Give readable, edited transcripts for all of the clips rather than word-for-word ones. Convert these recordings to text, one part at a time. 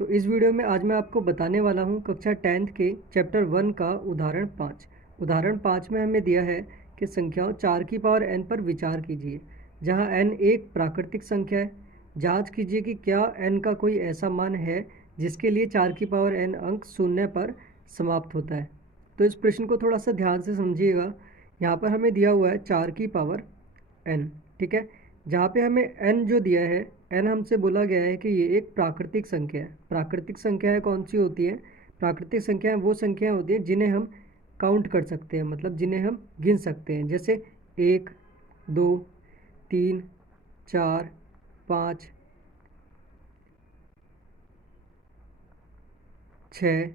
तो इस वीडियो में आज मैं आपको बताने वाला हूँ कक्षा 10th के चैप्टर 1 का उदाहरण 5। उदाहरण 5 में हमें दिया है कि संख्याओं 4 की पावर n पर विचार कीजिए, जहाँ n एक प्राकृतिक संख्या है। जांच कीजिए कि क्या n का कोई ऐसा मान है जिसके लिए 4 की पावर n अंक शून्य पर समाप्त होता है। तो इस प्रश्न को थोड़ा सा ध्यान से समझिएगा। यहाँ पर हमें दिया हुआ है 4 की पावर n, ठीक है। जहाँ पे हमें n जो दिया है, n हमसे बोला गया है कि ये एक प्राकृतिक संख्या है। प्राकृतिक संख्याएं कौन सी होती हैं? प्राकृतिक संख्याएं वो संख्याएं होती हैं जिन्हें हम काउंट कर सकते हैं, मतलब जिन्हें हम गिन सकते हैं। जैसे 1, 2, 3, 4, 5, 6,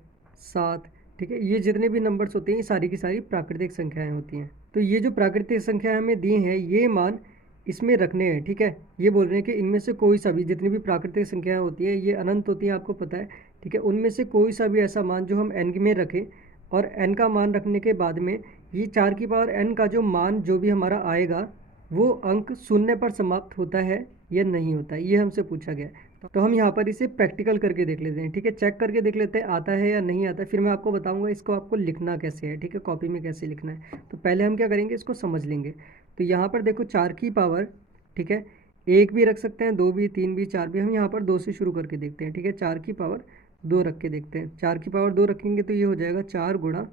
7, ठीक है। ये जितने भी नंबर्स होते हैं ये सारी की सारी प्राकृतिक संख्याएं होती हैं। तो ये जो प्राकृतिक संख्याएं हमें दी हैं ये मान इसमें रखने हैं, ठीक है। ये बोल रहे हैं कि इनमें से कोई सा भी, जितनी भी प्राकृतिक संख्याएं होती हैं ये अनंत होती हैं, आपको पता है, ठीक है। उनमें से कोई सा भी ऐसा मान जो हम n में रखें, और n का मान रखने के बाद में ये 4 की पावर n का जो मान जो भी हमारा आएगा वो अंक शून्य पर समाप्त होता है या नहीं होता है, ये हमसे पूछा गया है। तो हम यहाँ पर इसे प्रैक्टिकल करके देख लेते हैं, ठीक है। चेक करके देख लेते हैं आता है या नहीं आता है, फिर मैं आपको बताऊंगा इसको आपको लिखना कैसे है, ठीक है, कॉपी में कैसे लिखना है। तो पहले हम क्या करेंगे, इसको समझ लेंगे। तो यहाँ पर देखो 4 की पावर, ठीक है, 1 भी रख सकते हैं, 2 भी, 3 भी, 4 भी। हम यहाँ पर 2 से शुरू करके देखते हैं, ठीक है। 4 की पावर 2 रख के देखते हैं। 4 की पावर 2 रखेंगे तो ये हो जाएगा 4 गुणा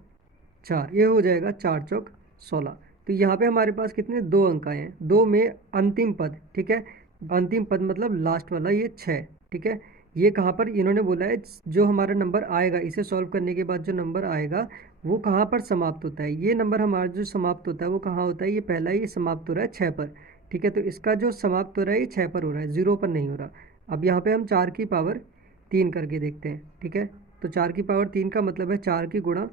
4, ये हो जाएगा 4 चौक 16। तो यहाँ पे हमारे पास कितने, 2 अंक आए हैं। 2 में अंतिम पद, ठीक है, अंतिम पद मतलब लास्ट वाला, ये 6, ठीक है। ये कहाँ पर इन्होंने बोला है, जो हमारा नंबर आएगा इसे सॉल्व करने के बाद जो नंबर आएगा वो कहाँ पर समाप्त होता है। ये नंबर हमारा जो समाप्त होता है वो कहाँ होता है, ये पहला ये समाप्त हो रहा है 6 पर, ठीक है। तो इसका जो समाप्त हो रहा है ये 6 पर हो रहा है, 0 पर नहीं हो रहा। अब यहाँ पे हम 4 की पावर 3 करके देखते हैं, ठीक है। तो 4 की पावर 3 का मतलब है 4 की गुणा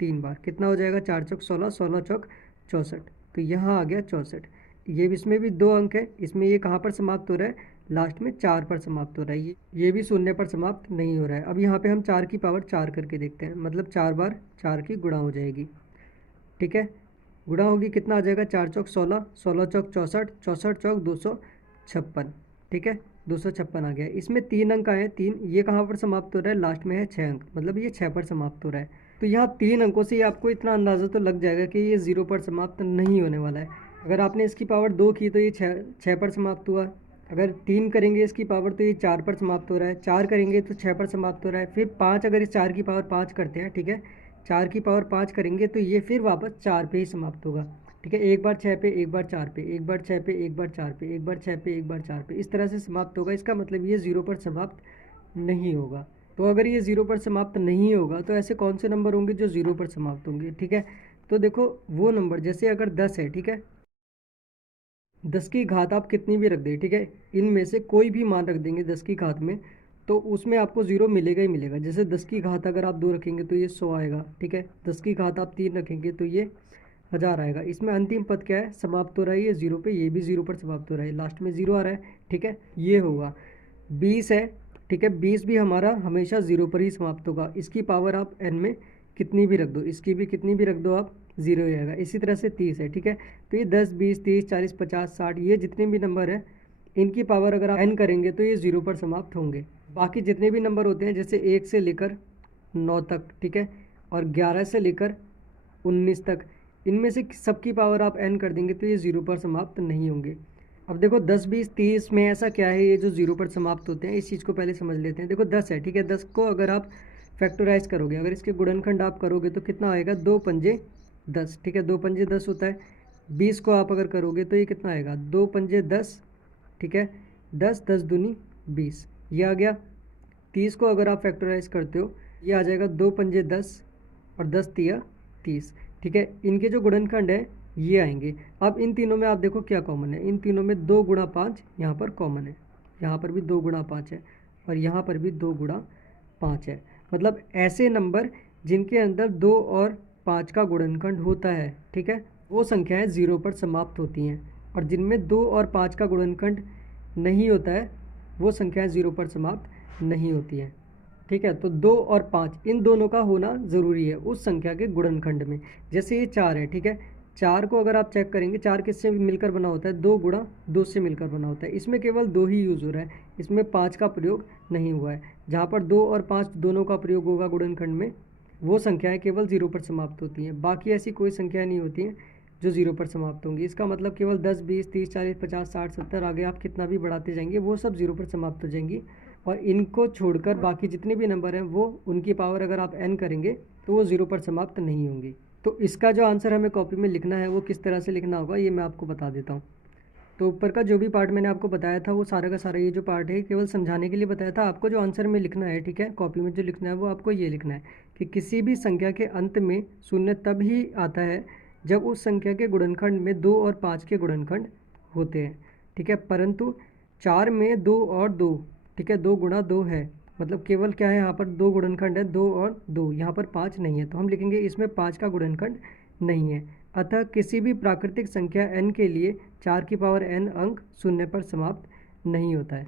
3 बार, कितना हो जाएगा, 4 चौक 16, 16 चौक 64। तो यहाँ आ गया 64। ये भी, इसमें भी 2 अंक है, इसमें ये कहाँ पर समाप्त हो रहा है, लास्ट में 4 पर समाप्त हो रहा है। ये भी शून्य पर समाप्त नहीं हो रहा है। अब यहाँ पे हम 4 की पावर 4 करके देखते हैं, मतलब 4 बार 4 की गुणा हो जाएगी, ठीक है। गुणा होगी, कितना आ जाएगा, 4 चौक 16, 16 चौक 64, 64 चौक 256, ठीक है, 256 आ गया। इसमें 3 अंक आए हैं, 3, ये कहाँ पर समाप्त हो रहा है, लास्ट में है 6 अंक, मतलब ये 6 पर समाप्त हो रहा है। तो यहाँ 3 अंकों से आपको इतना अंदाज़ा तो लग जाएगा कि ये 0 पर समाप्त नहीं होने वाला है। अगर आपने इसकी पावर 2 की तो ये 6 पर समाप्त हुआ। अगर 3 करेंगे इसकी पावर तो ये 4 पर समाप्त हो रहा है। 4 करेंगे तो 6 पर समाप्त हो रहा है। फिर 5, अगर इस 4 की पावर 5 करते हैं, ठीक है, 4 की पावर 5 करेंगे तो ये फिर वापस 4 पे ही समाप्त होगा, ठीक है। एक बार 6 पे, एक बार 4 पे, एक बार 6 पे, एक बार 4 पे, एक बार 6 पे, एक बार 4 पे, इस तरह से समाप्त होगा। इसका मतलब ये 0 पर समाप्त नहीं होगा। तो अगर ये 0 पर समाप्त नहीं होगा तो ऐसे कौन से नंबर होंगे जो 0 पर समाप्त होंगे, ठीक है। तो देखो वो नंबर, जैसे अगर 10 है, ठीक है, 10 की घात आप कितनी भी रख दें, ठीक है, इनमें से कोई भी मान रख देंगे 10 की घात में तो उसमें आपको 0 मिलेगा ही मिलेगा। जैसे 10 की घात अगर आप 2 रखेंगे तो ये 100 आएगा, ठीक है। 10 की घात आप 3 रखेंगे तो ये 1000 आएगा। इसमें अंतिम पद क्या है, समाप्त हो रहा है ये 0 पे, ये भी 0 पर समाप्त हो रहा है, लास्ट में 0 आ रहा है, ठीक है। ये होगा 20 है, ठीक है, 20 भी हमारा हमेशा 0 पर ही समाप्त होगा। इसकी पावर आप n में कितनी भी रख दो, इसकी भी कितनी भी रख दो आप, 0 ही आएगा। इसी तरह से 30 है, ठीक है। तो ये 10, 20, 30, 40, 50, 60, ये जितने भी नंबर हैं इनकी पावर अगर आप n करेंगे तो ये 0 पर समाप्त होंगे। बाकी जितने भी नंबर होते हैं, जैसे 1 से लेकर 9 तक, ठीक है, और 11 से लेकर 19 तक, इनमें से सबकी पावर आप n कर देंगे तो ये 0 पर समाप्त नहीं होंगे। अब देखो 10, 20, 30 में ऐसा क्या है ये जो 0 पर समाप्त होते हैं, इस चीज़ को पहले समझ लेते हैं। देखो 10 है, ठीक है, 10 को अगर आप फैक्टराइज करोगे, अगर इसके गुणनखंड आप करोगे तो कितना आएगा, 2 पंजे 10, ठीक है, 2 पंजे 10 होता है। 20 को आप अगर करोगे तो ये कितना आएगा, 2 पंजे 10, ठीक है, 10, 10 दूनी 20, ये आ गया। 30 को अगर आप फैक्टराइज करते हो ये आ जाएगा 2 पंजे 10 और 10 तिया 30, ठीक है। इनके जो गुणनखंड है ये आएंगे। अब इन तीनों में आप देखो क्या कॉमन है, इन तीनों में 2 गुणा 5 यहाँ पर कॉमन है, यहाँ पर भी 2 गुणा 5 है और यहाँ पर भी 2 गुणा 5 है। मतलब ऐसे नंबर जिनके अंदर 2 और 5 का गुणनखंड होता है, ठीक है, वो संख्याएं 0 पर समाप्त होती हैं। और जिनमें 2 और 5 का गुणनखंड नहीं होता है वो संख्याएं 0 पर समाप्त नहीं होती हैं, ठीक है। तो 2 और 5 इन दोनों का होना ज़रूरी है उस संख्या के गुणनखंड में। जैसे ये 4 है, ठीक है, 4 को अगर आप चेक करेंगे 4 किससे मिलकर बना होता है, 2 गुणा 2 से मिलकर बना होता है। इसमें केवल 2 ही यूज़ हो रहा है, इसमें 5 का प्रयोग नहीं हुआ है। जहाँ पर 2 और 5 दोनों का प्रयोग होगा गुणनखंड में, वो संख्याएं केवल 0 पर समाप्त होती हैं। बाकी ऐसी कोई संख्या नहीं होती हैं जो 0 पर समाप्त होंगी। इसका मतलब केवल 10, 20, 30, 40, 50, 60, 70 आगे आप कितना भी बढ़ाते जाएंगे वो सब 0 पर समाप्त हो जाएंगी। और इनको छोड़कर बाकी जितने भी नंबर हैं वो उनकी पावर अगर आप n करेंगे तो वो 0 पर समाप्त नहीं होंगी। तो इसका जो आंसर हमें कॉपी में लिखना है वो किस तरह से लिखना होगा ये मैं आपको बता देता हूँ। तो ऊपर का जो भी पार्ट मैंने आपको बताया था वो सारा का सारा ये जो पार्ट है केवल समझाने के लिए बताया था। आपको जो आंसर में लिखना है, ठीक है, कॉपी में जो लिखना है वो आपको ये लिखना है कि किसी भी संख्या के अंत में शून्य तब ही आता है जब उस संख्या के गुणनखंड में 2 और 5 के गुणनखंड होते हैं, ठीक है। परंतु 4 में 2 और 2, ठीक है, 2 गुणा 2 है, मतलब केवल क्या है यहाँ पर 2 गुणनखंड है, 2 और 2, यहाँ पर 5 नहीं है, तो हम लिखेंगे इसमें 5 का गुणनखंड नहीं है। अतः किसी भी प्राकृतिक संख्या n के लिए 4 की पावर n अंक शून्य पर समाप्त नहीं होता है।